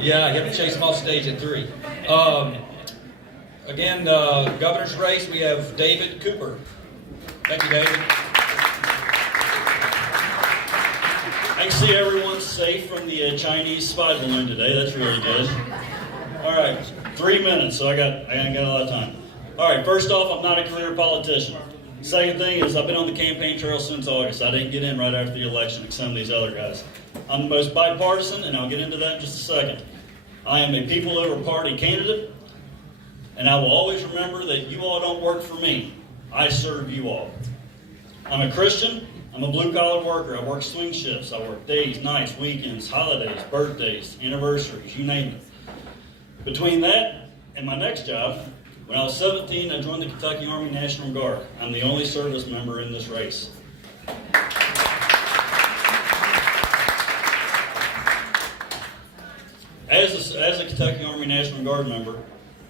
Yeah, you have to chase them off stage at 3. Again, governor's race, we have David Cooper. Thank you, David. I can see everyone's safe from the Chinese spy balloon today. That's really good. All right, 3 minutes, so I ain't got a lot of time. All right, first off, I'm not a career politician. Second thing is I've been on the campaign trail since August. I didn't get in right after the election like some of these other guys. I'm the most bipartisan, and I'll get into that in just a second. I am a people over party candidate, and I will always remember that you all don't work for me. I serve you all. I'm a Christian. I'm a blue-collar worker. I work swing shifts. I work days, nights, weekends, holidays, birthdays, anniversaries, you name it. Between that and my next job, when I was 17, I joined the Kentucky Army National Guard. I'm the only service member in this race. As a Kentucky Army National Guard member,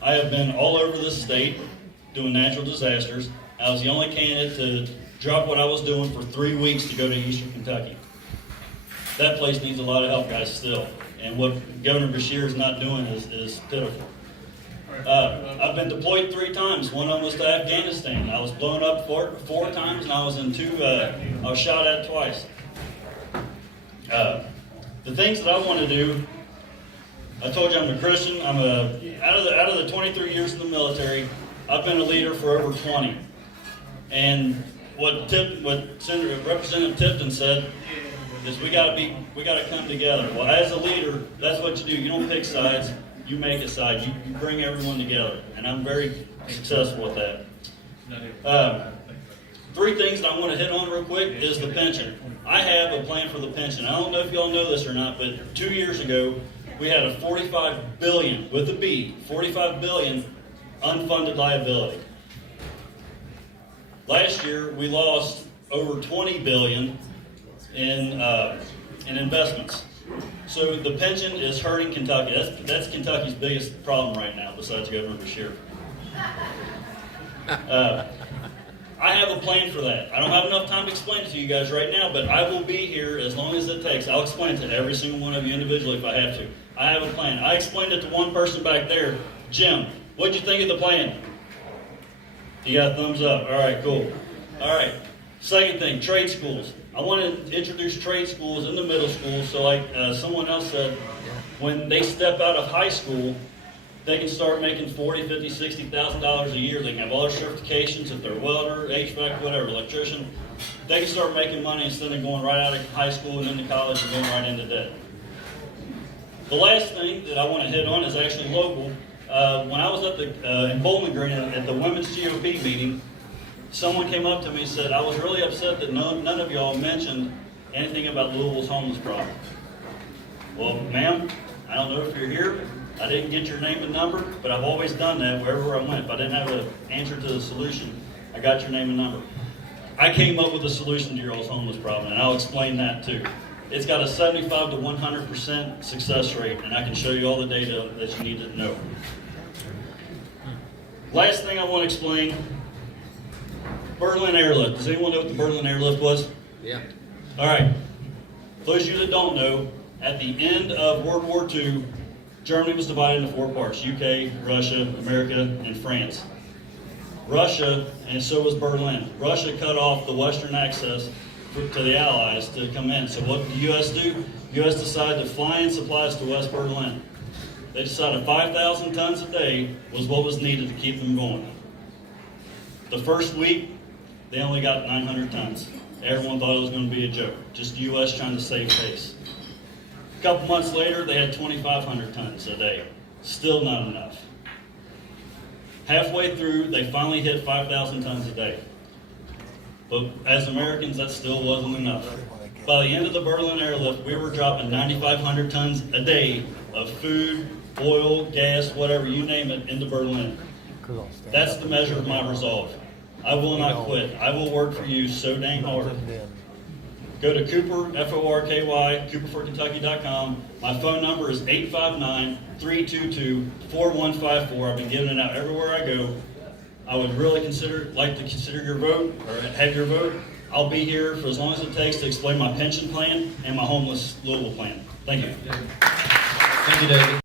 I have been all over the state doing natural disasters. I was the only candidate to drop what I was doing for 3 weeks to go to Eastern Kentucky. That place needs a lot of help, guys, still. And what Governor Beshear is not doing is pitiful. I've been deployed 3 times. One of them was to Afghanistan. I was blown up four times, and I was in 2. I was shot at twice. The things that I want to do, I told you I'm a Christian. I'm out of the 23 years in the military, I've been a leader for over 20. And what Representative Tipton said is we got to come together. Well, as a leader, that's what you do. You don't pick sides. You make a side. You bring everyone together, and I'm very successful with that. 3 things that I want to hit on real quick is the pension. I have a plan for the pension. I don't know if y'all know this or not, but 2 years ago, we had a $45 billion, with a B, $45 billion unfunded liability. Last year, we lost over $20 billion in investments. So the pension is hurting Kentucky. That's Kentucky's biggest problem right now, besides Governor Beshear. I have a plan for that. I don't have enough time to explain it to you guys right now, but I will be here as long as it takes. I'll explain it to every single one of you individually if I have to. I have a plan. I explained it to one person back there. Jim, what'd you think of the plan? You got a thumbs up. All right, cool. All right. Second thing, trade schools. I want to introduce trade schools in the middle school so like someone else said, when they step out of high school, they can start making $40,000, $50,000, $60,000 a year. They can have all their certifications if they're a welder, HVAC, whatever, electrician. They can start making money instead of going right out of high school and into college and going right into debt. The last thing that I want to hit on is actually local. When I was at in Bowling Green at the Women's GOP meeting, someone came up to me and said, I was really upset that none of y'all mentioned anything about Louisville's homeless problem. Well, ma'am, I don't know if you're here. I didn't get your name and number, but I've always done that wherever I went. If I didn't have an answer to the solution, I got your name and number. I came up with a solution to your all's homeless problem, and I'll explain that too. It's got a 75 to 100% success rate, and I can show you all the data that you need to know. Last thing I want to explain, Berlin airlift. Does anyone know what the Berlin airlift was? Yeah. All right. Those of you that don't know, at the end of World War II, Germany was divided into 4 parts: UK, Russia, America, and France. Russia, and so was Berlin. Russia cut off the western access to the Allies to come in. So what did the U.S. do? The U.S. decided to fly in supplies to West Berlin. They decided 5,000 tons a day was what was needed to keep them going. The first week, they only got 900 tons. Everyone thought it was going to be a joke. Just the U.S. trying to save face. A couple months later, they had 2,500 tons a day. Still not enough. Halfway through, they finally hit 5,000 tons a day. But as Americans, that still wasn't enough. By the end of the Berlin airlift, we were dropping 9,500 tons a day of food, oil, gas, whatever, you name it, into Berlin. That's the measure of my resolve. I will not quit. I will work for you so dang hard. Go to Cooper, F-O-R-K-Y, CooperForKentucky.com. My phone number is 859-322-4154. I've been giving it out everywhere I go. I would really like to consider your vote, or have your vote. I'll be here for as long as it takes to explain my pension plan and my homeless Louisville plan. Thank you. Thank you, David.